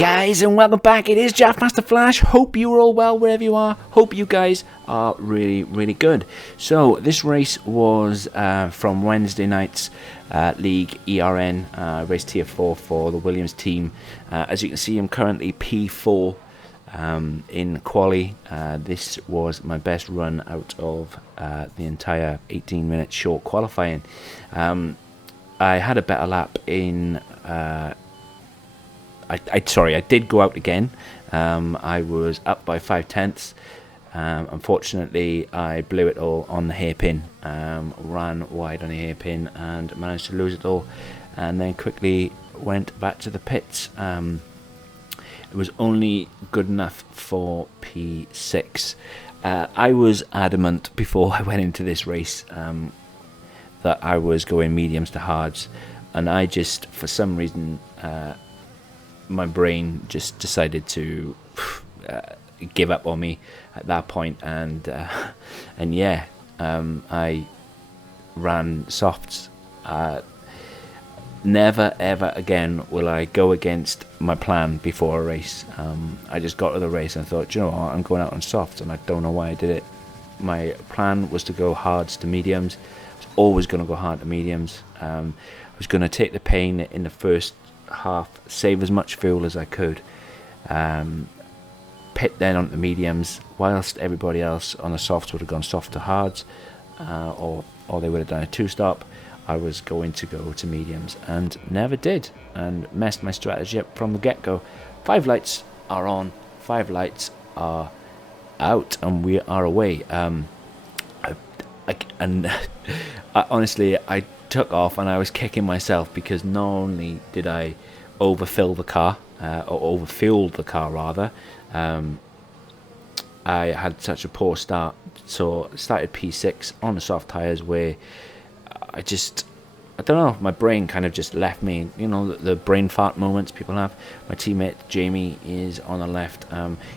Guys, and welcome back. It is Jafmasterflash. Hope you are all well wherever you are. Hope you guys are really good. So this race was from Wednesday night's league ERN race tier 4 for the Williams team. As you can see, I'm currently P4 in quali. This was my best run out of the entire 18-minute short qualifying. I had a better lap in I did go out again. I was up by 5/10. Unfortunately, I blew it all on the hairpin, ran wide on the hairpin and managed to lose it all, and then quickly went back to the pits. It was only good enough for P6. I was adamant before I went into this race that I was going mediums to hards, and I just, for some reason, my brain just decided to give up on me at that point, and yeah, I ran softs. Never ever again will I go against my plan before a race. I just got to the race and thought, you know what, I'm going out on softs, and I don't know why I did it. My plan was to go hards to mediums. I was always going to go hard to mediums. I was going to take the pain in the first half, save as much fuel as I could, pit then onto mediums, whilst everybody else on the softs would have gone soft to hards, or they would have done a two-stop. I was going to go to mediums and never did, and messed my strategy up from the get-go. 5 lights are on, 5 lights are out, and we are away. Honestly, I took off and I was kicking myself because not only did I overfill the car, or overfuel the car rather, I had such a poor start. So I started P6 on the soft tyres, where I don't know, my brain kind of just left me. You know, the brain fart moments people have. My teammate Jamie is on the left.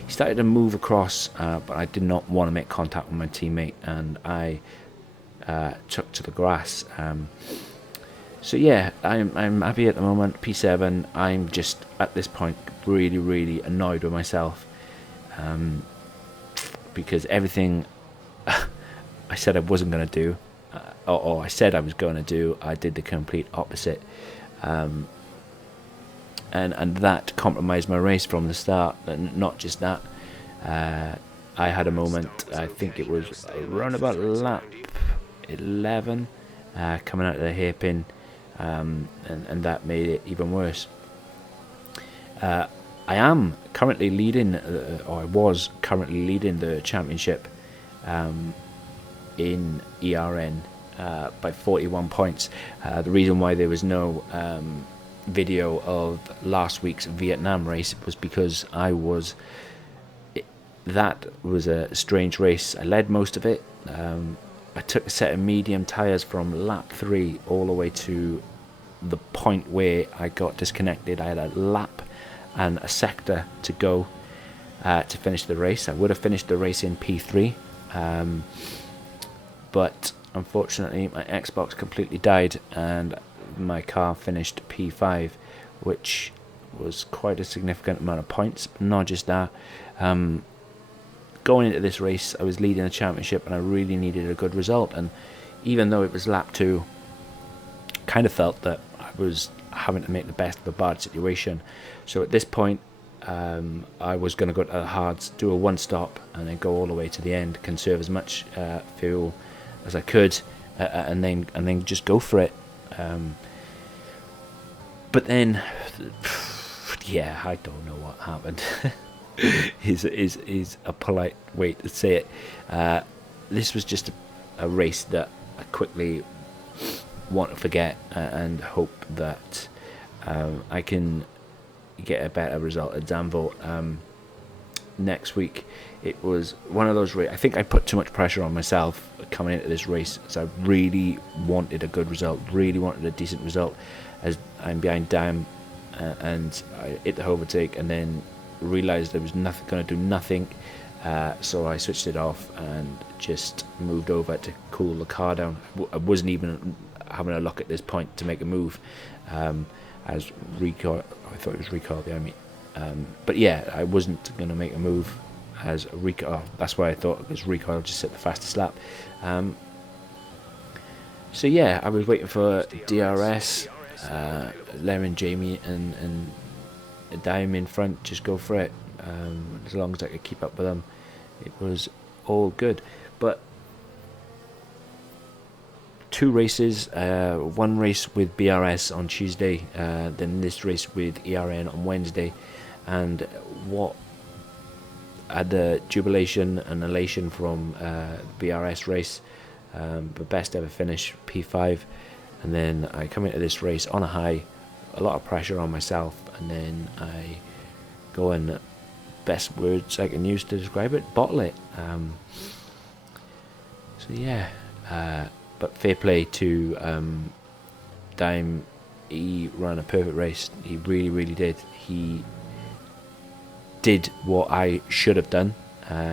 He started to move across, but I did not want to make contact with my teammate, and I took to the grass. So yeah, I'm happy at the moment. P7. I'm just at this point really annoyed with myself, because everything I said I wasn't going to do, or I said I was going to do, I did the complete opposite, and that compromised my race from the start. And not just that, I had a moment, I think it was around about lap 11, coming out of the hairpin, and that made it even worse. I am currently leading, or I was currently leading the championship in ERN by 41 points. The reason why there was no video of last week's Vietnam race was because that was a strange race. I led most of it. I took a set of medium tyres from lap 3 all the way to the point where I got disconnected. I had a lap and a sector to go to finish the race. I would have finished the race in P3, but unfortunately my Xbox completely died and my car finished P5, which was quite a significant amount of points. But not just that, going into this race I was leading the championship and I really needed a good result, and even though it was lap 2, kind of felt that I was having to make the best of a bad situation. So at this point, I was going to go to the hards, do a one stop, and then go all the way to the end, conserve as much fuel as I could, and then just go for it. But then, yeah, I don't know what happened. is a polite way to say it. This was just a race that I quickly want to forget, and hope that I can get a better result at Zandvoort next week. It was one of those I think I put too much pressure on myself coming into this race, so I really wanted a good result, really wanted a decent result, as I'm behind Dam, and I hit the overtake and then realised there was going to do nothing, so I switched it off and just moved over to cool the car down. I wasn't even having a look at this point to make a move, as recoil, I thought it was recoil behind me, But yeah, I wasn't going to make a move as a recoil. That's why I thought, because recoil just set the fastest lap. So yeah, I was waiting for DRS, letting Jamie and Dime in front just go for it. As long as I could keep up with them, it was all good. But 2 races, one race with BRS on Tuesday, then this race with ERN on Wednesday, and what had the jubilation and elation from BRS race, the best ever finish, P5, and then I come into this race on a high, a lot of pressure on myself, and then I go and, best words I can use to describe it, bottle it. So yeah, but fair play to Dime. He ran a perfect race. He really did. He did what I should have done.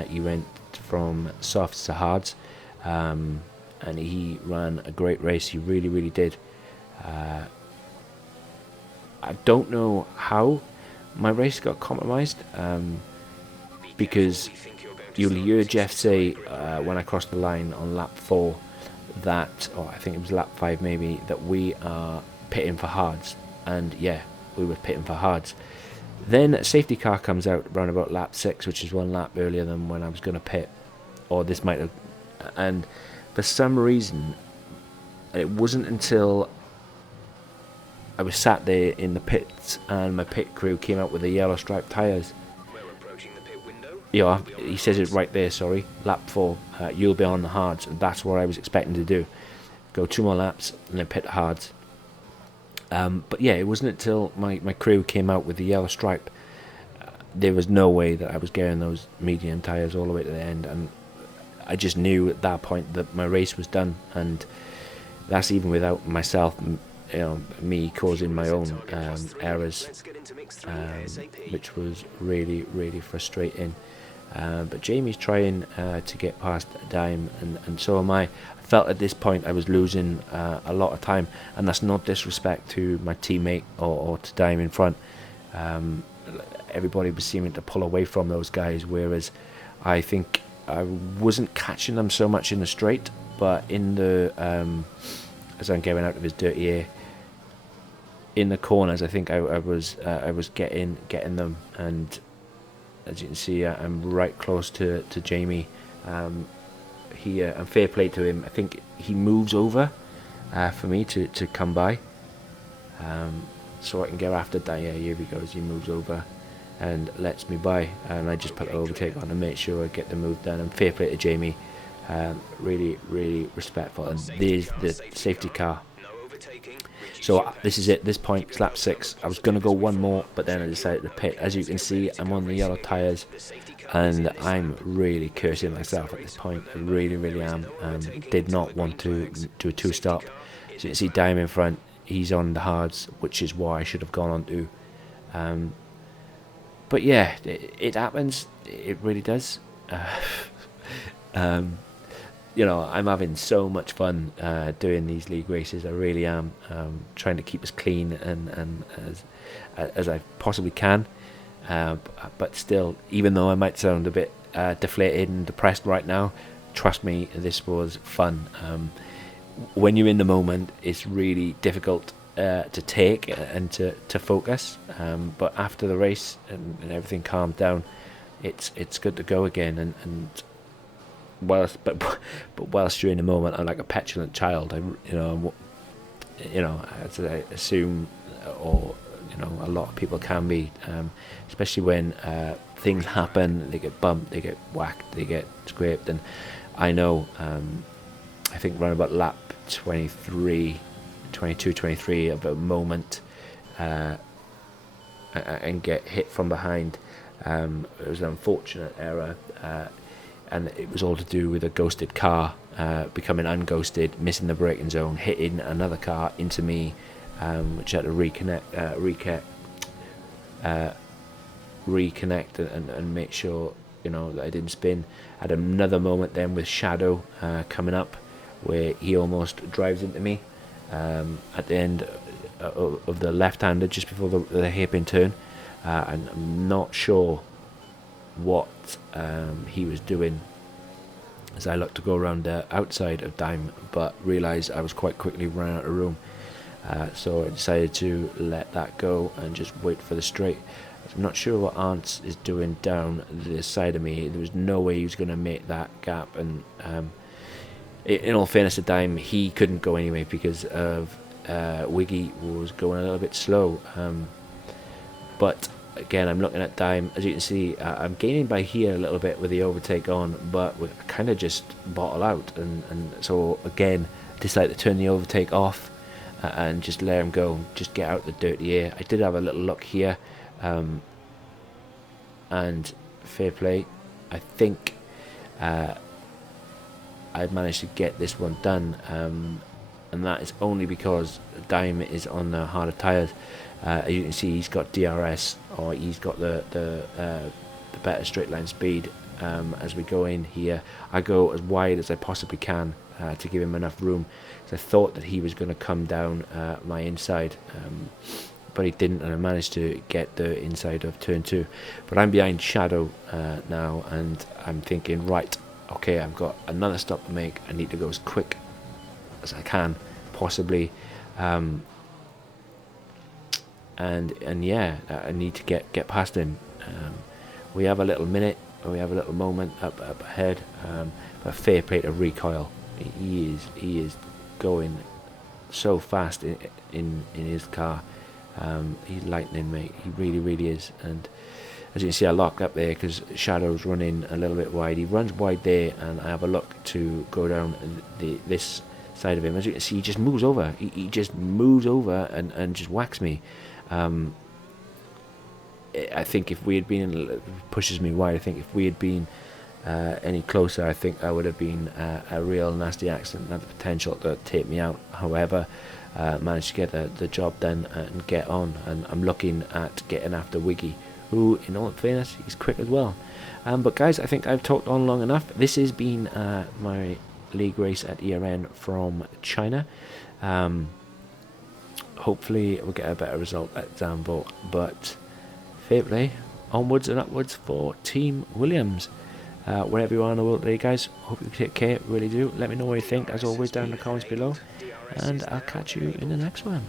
He went from softs to hards, and he ran a great race. He really did. I don't know how my race got compromised, because you'll hear Jeff say when I crossed the line on lap 4 that, or I think it was lap 5 maybe, that we are pitting for hards, and yeah, we were pitting for hards. Then a safety car comes out around about lap 6, which is 1 lap earlier than when I was going to pit, or this might have, and for some reason it wasn't until I was sat there in the pits and my pit crew came out with the yellow striped tyres. Yeah, he says it right there, sorry. Lap 4, you'll be on the hards, and that's what I was expecting to do. Go 2 more laps and then pit hards. But yeah, it wasn't until my crew came out with the yellow stripe. There was no way that I was getting those medium tyres all the way to the end, and I just knew at that point that my race was done, and that's even without myself, me causing my own errors, which was really frustrating. But Jamie's trying to get past Dime, and so am I. I felt at this point I was losing a lot of time, and that's not disrespect to my teammate or to Dime in front. Everybody was seeming to pull away from those guys, whereas I think I wasn't catching them so much in the straight, but in the as I'm getting out of his dirty air, in the corners, I think I was getting them, and as you can see, I'm right close to Jamie. And fair play to him. I think he moves over for me to come by, so I can get after that. Yeah, here he goes. He moves over and lets me by, and I just put the overtake on to make sure I get the move done. And fair play to Jamie. Really respectful. And there's the safety car. So this is it. This point, it's lap 6. I was going to go 1 more, but then I decided to pit. As you can see, I'm on the yellow tyres, and I'm really cursing myself at this point. I really am. Did not want to do a 2-stop. So you can see Dime in front. He's on the hards, which is why I should have gone on to. But yeah, it happens. It really does. I'm having so much fun doing these league races. I really am, trying to keep as clean and as I possibly can. But still, even though I might sound a bit deflated and depressed right now, trust me, this was fun. When you're in the moment, it's really difficult to take and to focus. But after the race and everything calmed down, it's good to go again. And whilst you're in the moment, I'm like a petulant child. As I assume, or a lot of people can be, especially when things happen. They get bumped, they get whacked, they get scraped, and I know. I think around about lap 22, 23 of a moment, and get hit from behind. It was an unfortunate error. And it was all to do with a ghosted car becoming unghosted, missing the braking zone, hitting another car into me, which had to reconnect and make sure that I didn't spin. I had another moment then with Shadow coming up, where he almost drives into me at the end of the left-hander, just before the hairpin turn. and I'm not sure what he was doing as I looked to go around the outside of Dime, but realised I was quite quickly running out of room. So I decided to let that go and just wait for the straight. I'm not sure what Ants is doing down this side of me. There was no way he was going to make that gap, and in all fairness to Dime, he couldn't go anyway because of Wiggy was going a little bit slow. But again, I'm looking at Dime. As you can see, I'm gaining by here a little bit with the overtake on, but we kind of just bottle out, and so again, decided to turn the overtake off and just let him go, just get out the dirty air. I did have a little look here, and fair play. I think I managed to get this one done, and that is only because Dime is on the harder tyres. As you can see, he's got DRS, or he's got the better straight line speed. As we go in here, I go as wide as I possibly can to give him enough room. I thought that he was going to come down my inside, but he didn't, and I managed to get the inside of turn 2. But I'm behind Shadow now, and I'm thinking, right, okay, I've got another stop to make. I need to go as quick as I can, possibly. And yeah, I need to get past him. We have a little minute, or we have a little moment up ahead, but fair play to Recoil. He is going so fast in his car. He's lightning, mate. He really is. And as you can see, I locked up there because Shadow's running a little bit wide. He runs wide there, and I have a look to go down this side of him. As you can see, he just moves over. He just moves over and just whacks me. I think if we had been, pushes me wide, I think if we had been any closer, I think I would have been a real nasty accident, had the potential to take me out. However, managed to get the job done and get on, and I'm looking at getting after Wiggy, who, in all fairness, he's quick as well. But guys, I think I've talked on long enough. This has been my league race at ERN from China. Hopefully we'll get a better result at Zandvoort, but fair play, onwards and upwards for Team Williams. Wherever you are in the world today, guys, hope you take care, really do. Let me know what you think, as always, down in the comments below, and I'll catch you in the next one.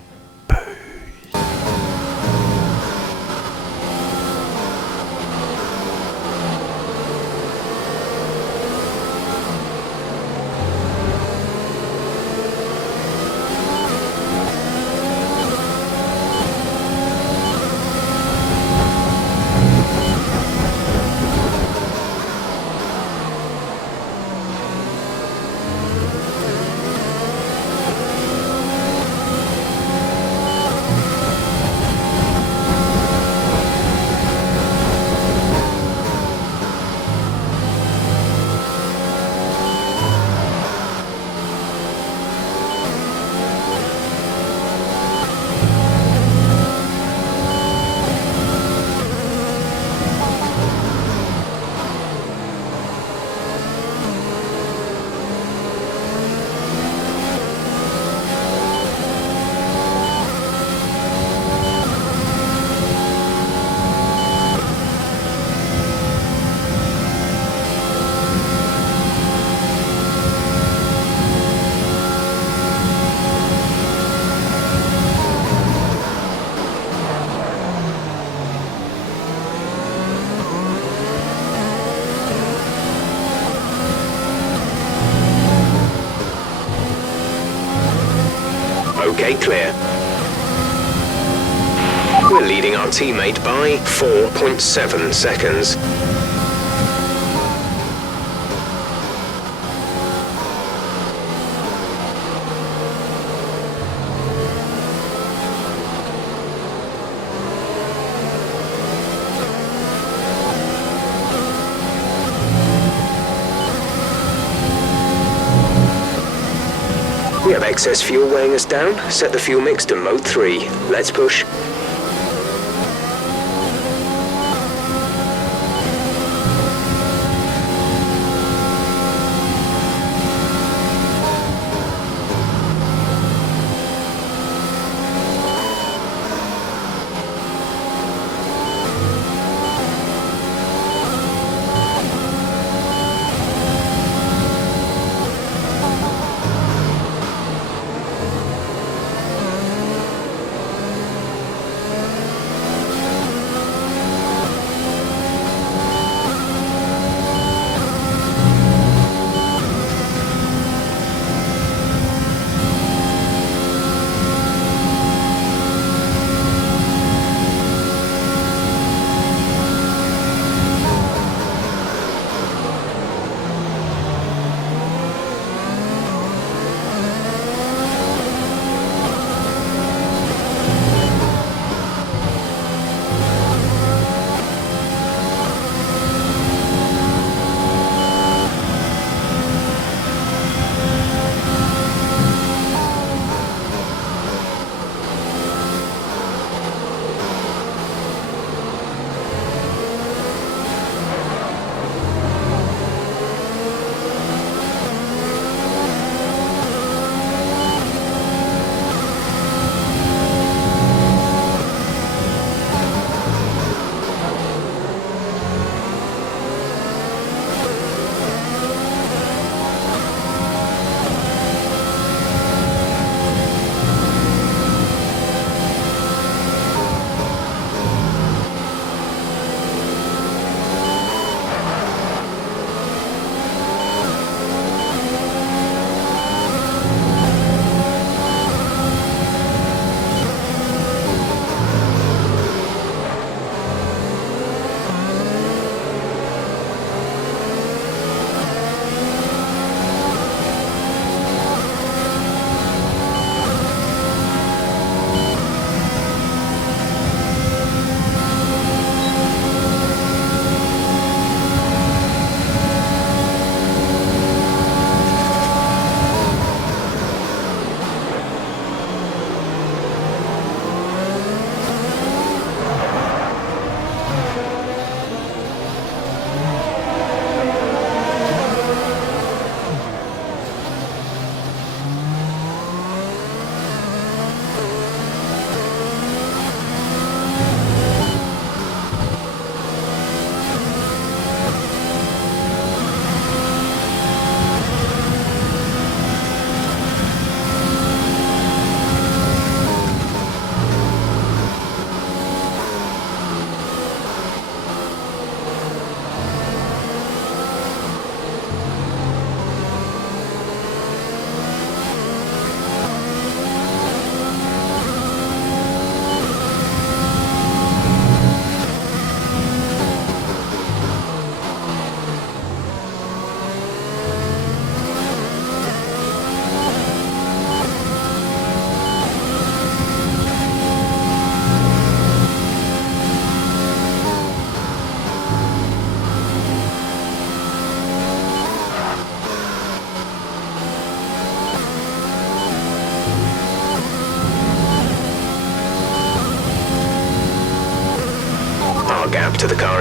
Okay, clear. We're leading our teammate by 4.7 seconds. We have excess fuel weighing us down. Set the fuel mix to mode 3. Let's push.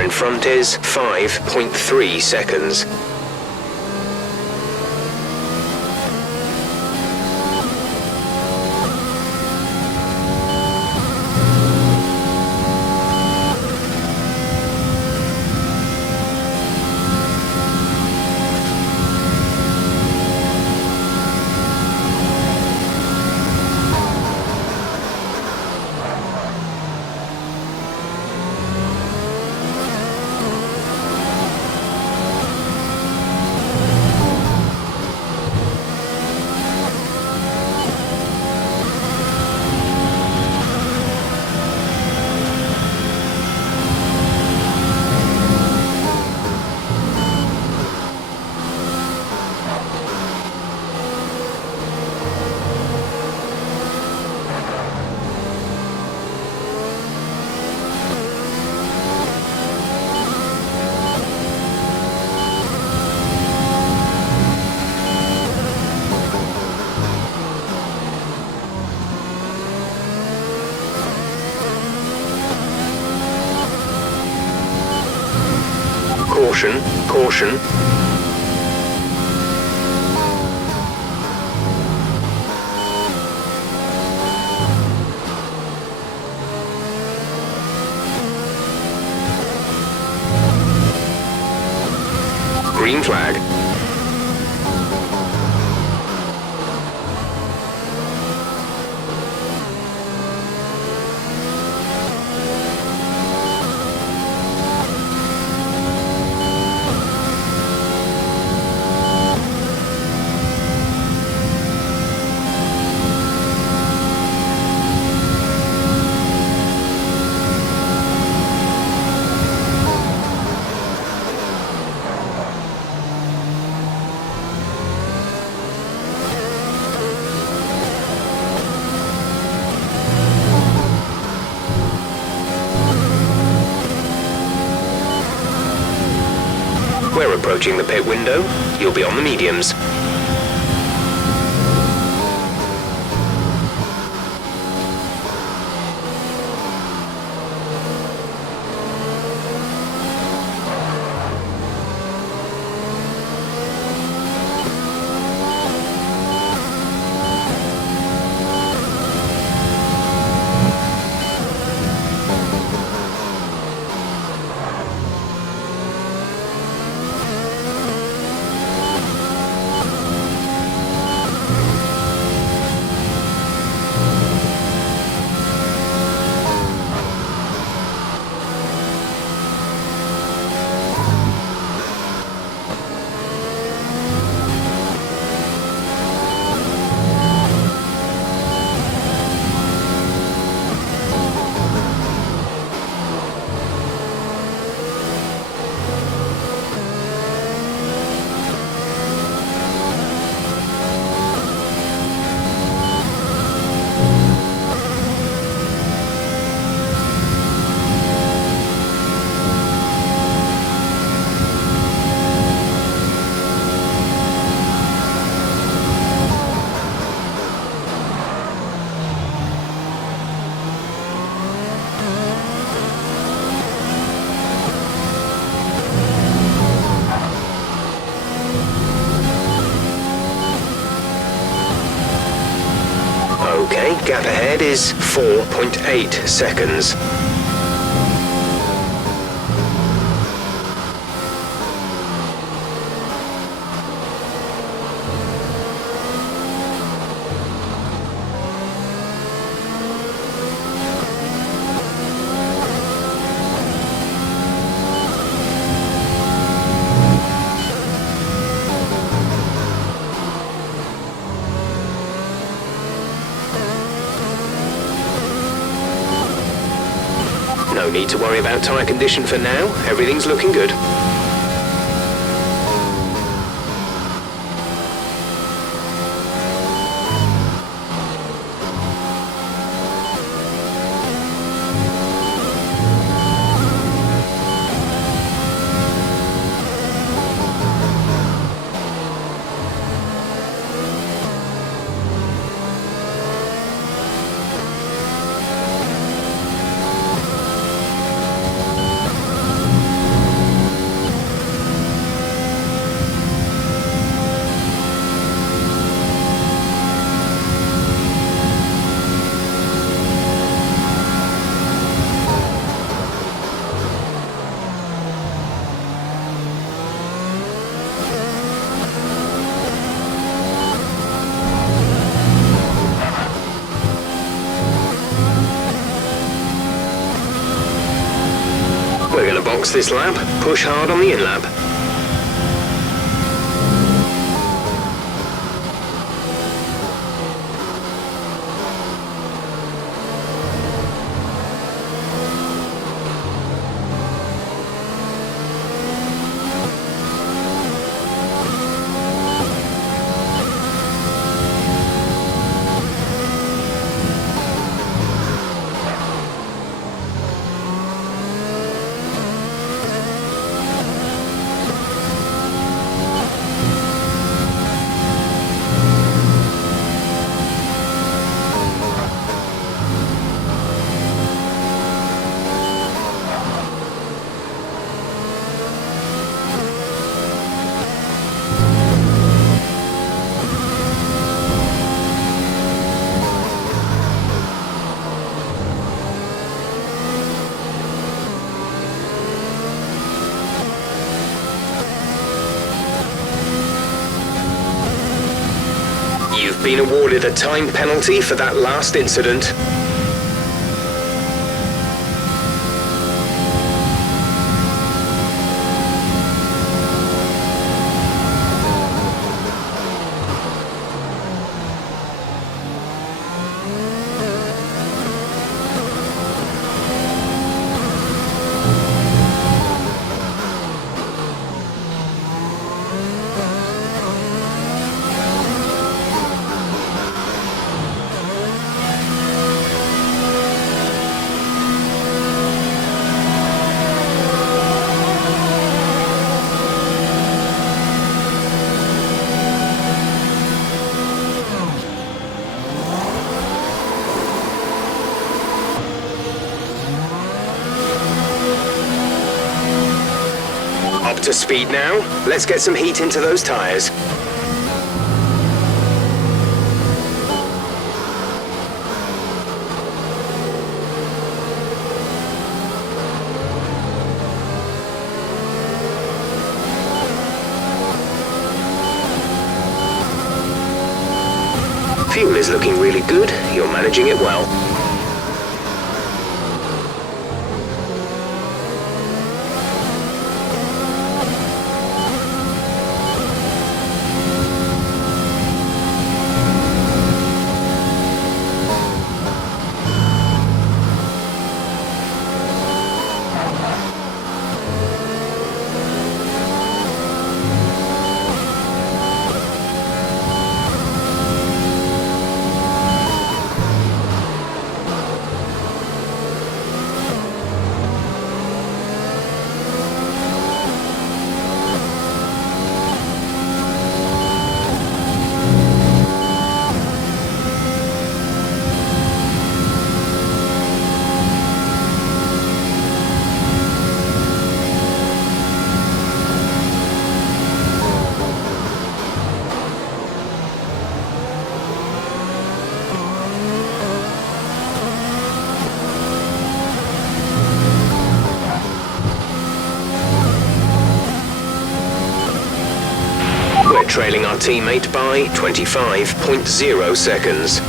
car in front is 5.3 seconds. Caution, caution. Green flag. We're approaching the pit window. You'll be on the mediums. Okay, gap ahead is 4.8 seconds. No need to worry about tyre condition for now. Everything's looking good. to box this lap. Push hard on the in-lap. You've been awarded a time penalty for that last incident. Up to speed now. Let's get some heat into those tyres. Fuel is looking really good. You're managing it well. Trailing our teammate by 25.0 seconds.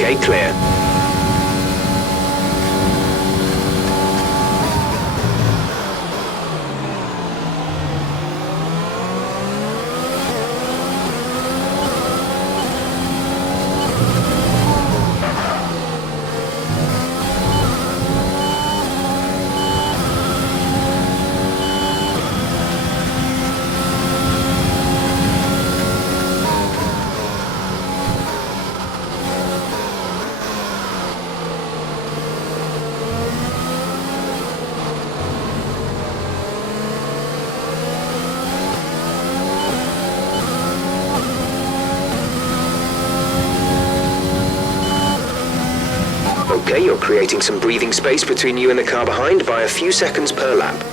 Okay, clear. Okay, you're creating some breathing space between you and the car behind by a few seconds per lap.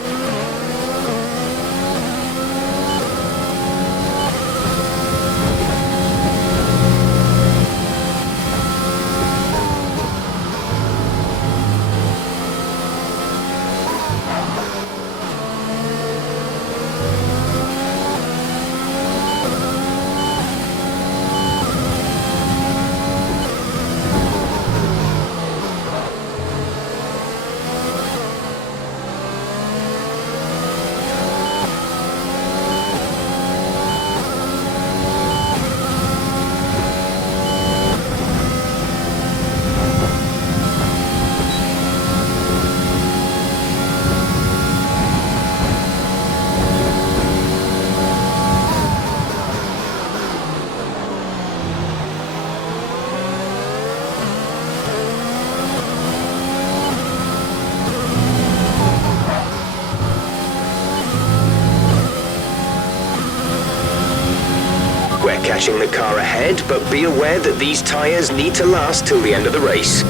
We're catching the car ahead, but be aware that these tyres need to last till the end of the race.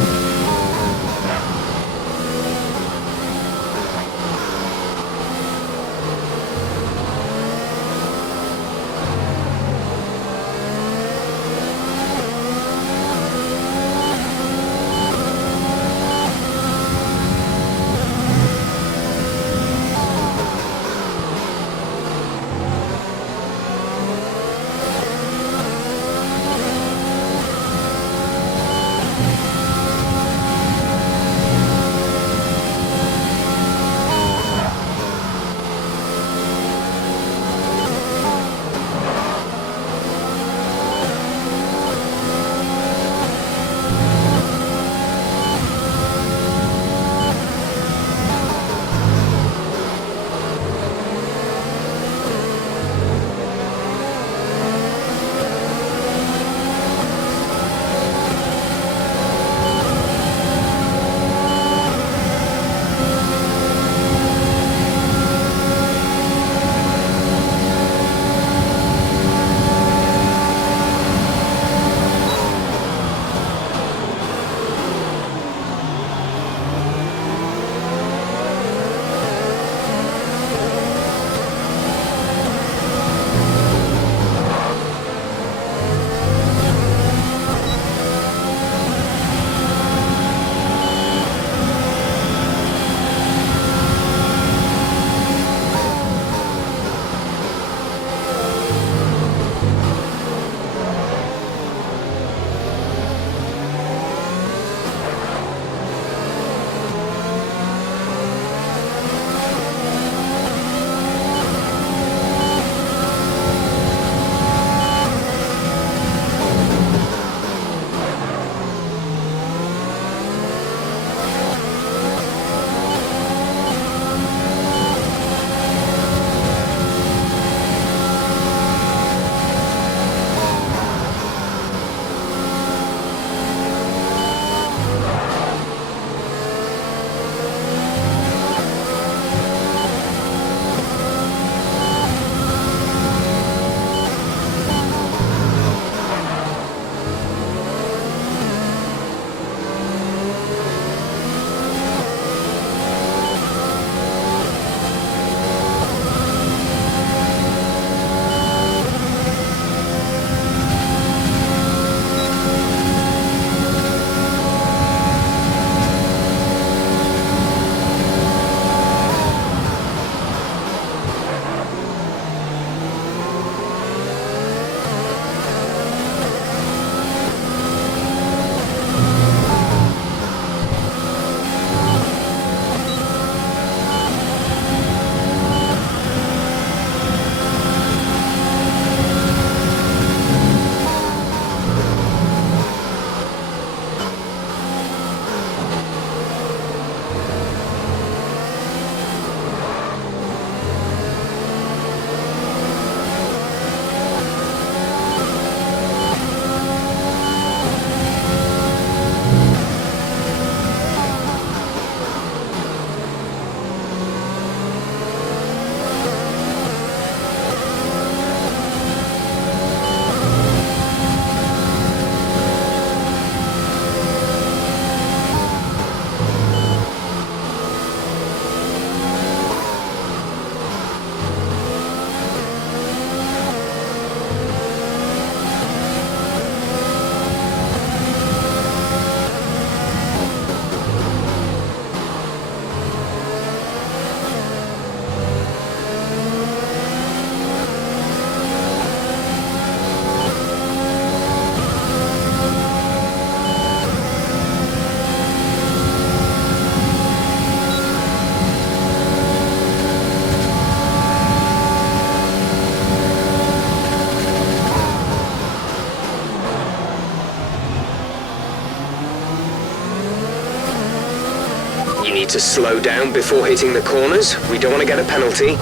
need to slow down before hitting the corners. We don't want to get a penalty.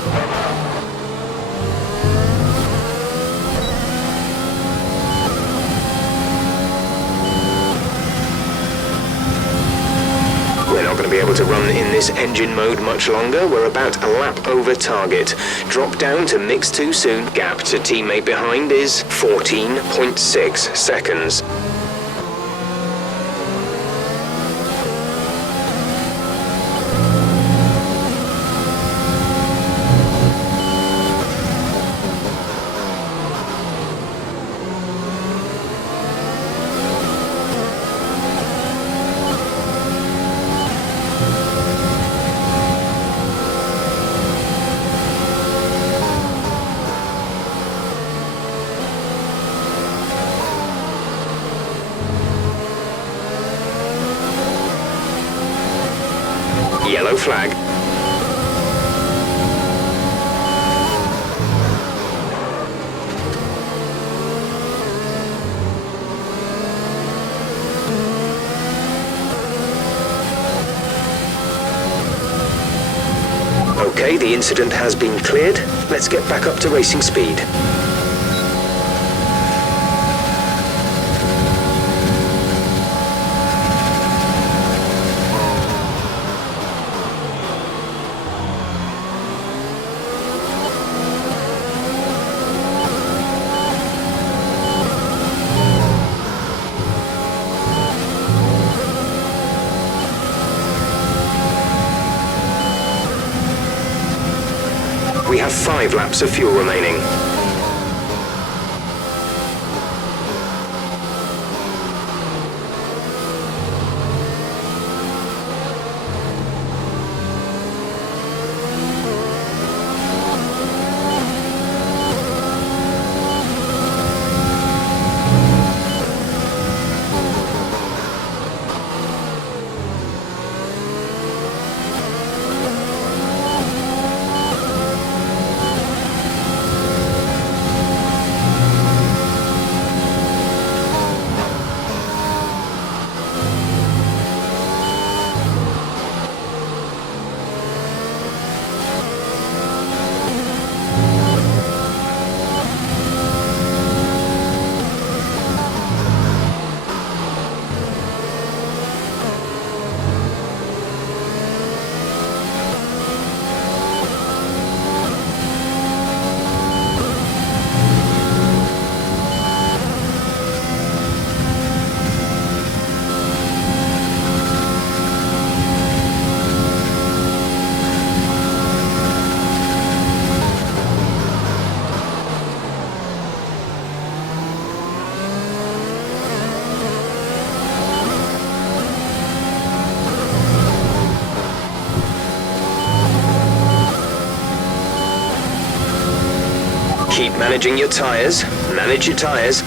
We're not going to be able to run in this engine mode much longer. We're about a lap over target. Drop down to mix too soon. Gap to teammate behind is 14.6 seconds. Yellow flag. Okay, the incident has been cleared. Let's get back up to racing speed. We have 5 laps of fuel remaining. Keep managing your tyres. Manage your tyres.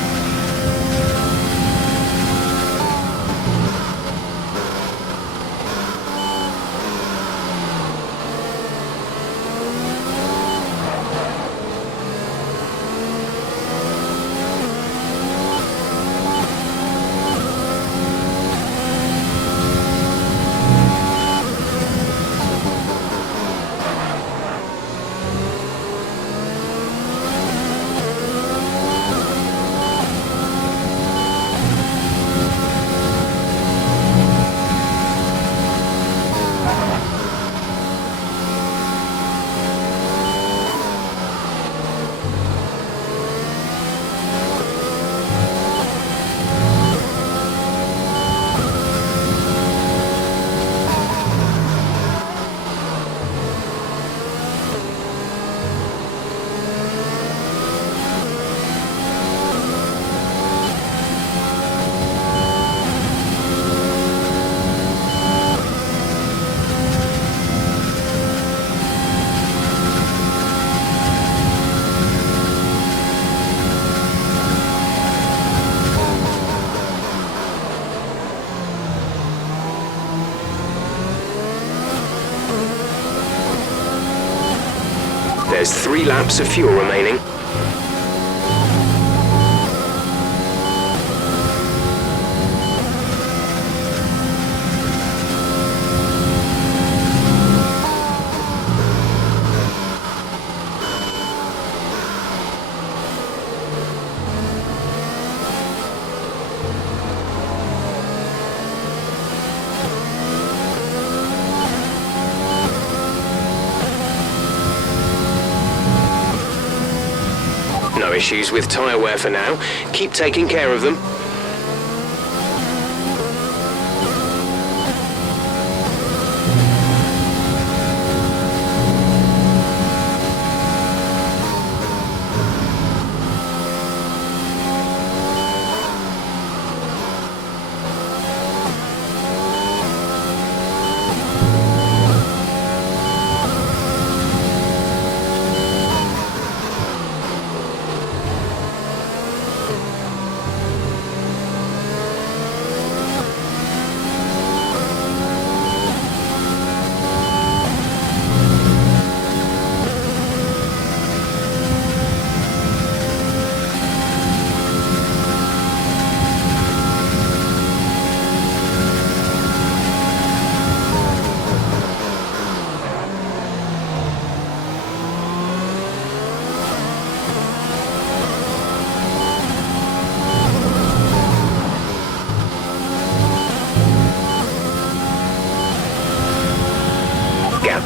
There's 3 laps of fuel remaining. issues with tyre wear for now. Keep taking care of them.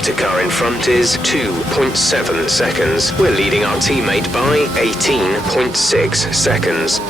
To car in front is 2.7 seconds. We're leading our teammate by 18.6 seconds.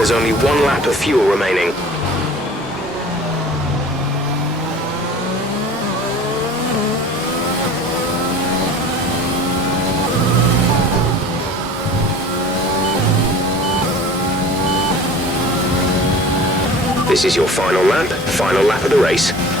There's only one lap of fuel remaining. This is your final lap of the race.